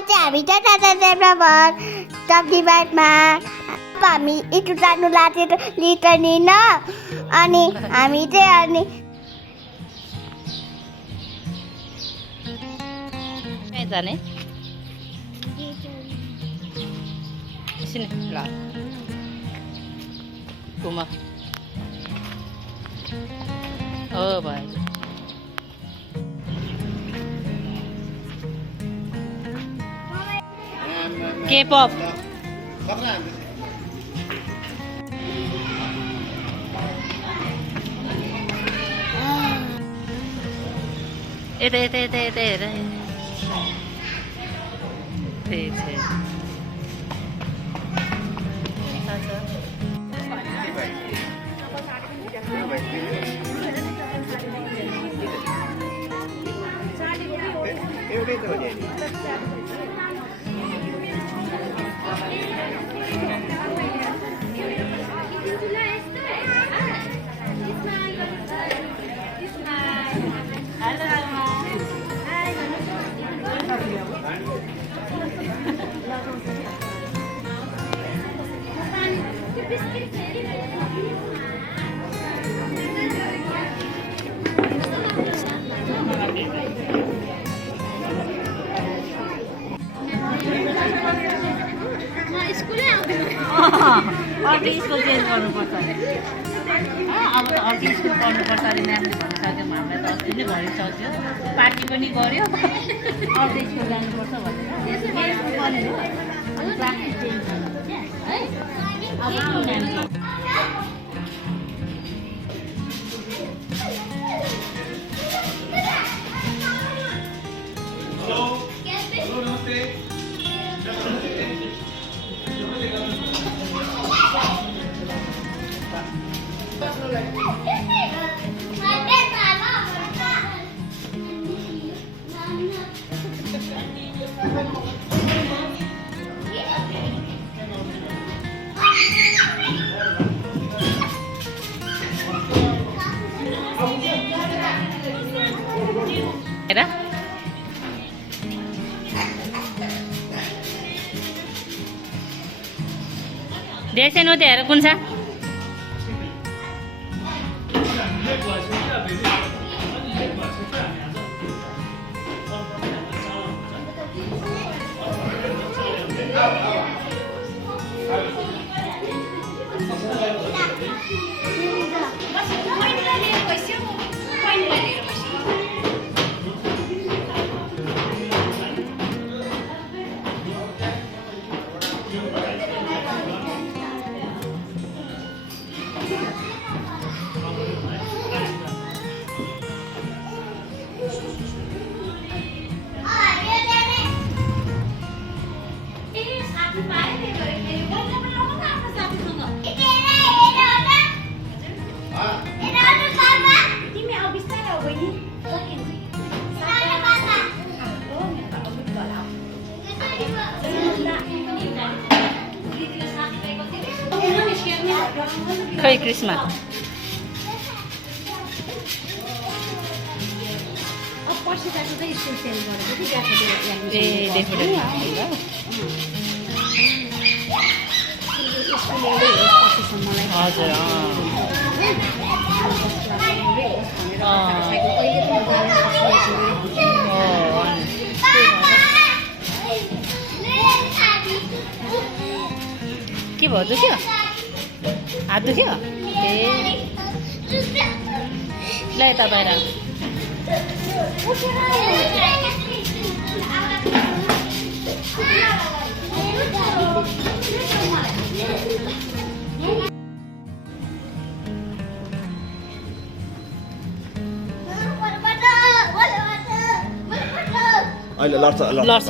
हामी चाहिँ टाटा सेब्राभर सब्जीबाटमा हामी इटु जानु लाग्थ्यो लिटनिन अनि हामी चाहिँ अनि कहाँ जाने सिने ल घुम ओ भाइ K-pop Ete अर्को स्कुल चेन्ज गर्नुपर्छ अब त अर्को स्कुल पढ्नुपर्छ अरे म्यामले भनिसक्यो हामीलाई त अस्ति नै भनिसक्यो पार्टी पनि गऱ्यो अर्को स्कुल जानुपर्छ भनेर क्लास चेन्ज है अब हेर देख्छन् उ त्यो हेर कुन छ खै क्रिस्मा ए डेफिनेटली हजुर के भयो दुख्यो हात दुख्यो ए ल यता बाहिर अहिले लड्छ लड्छ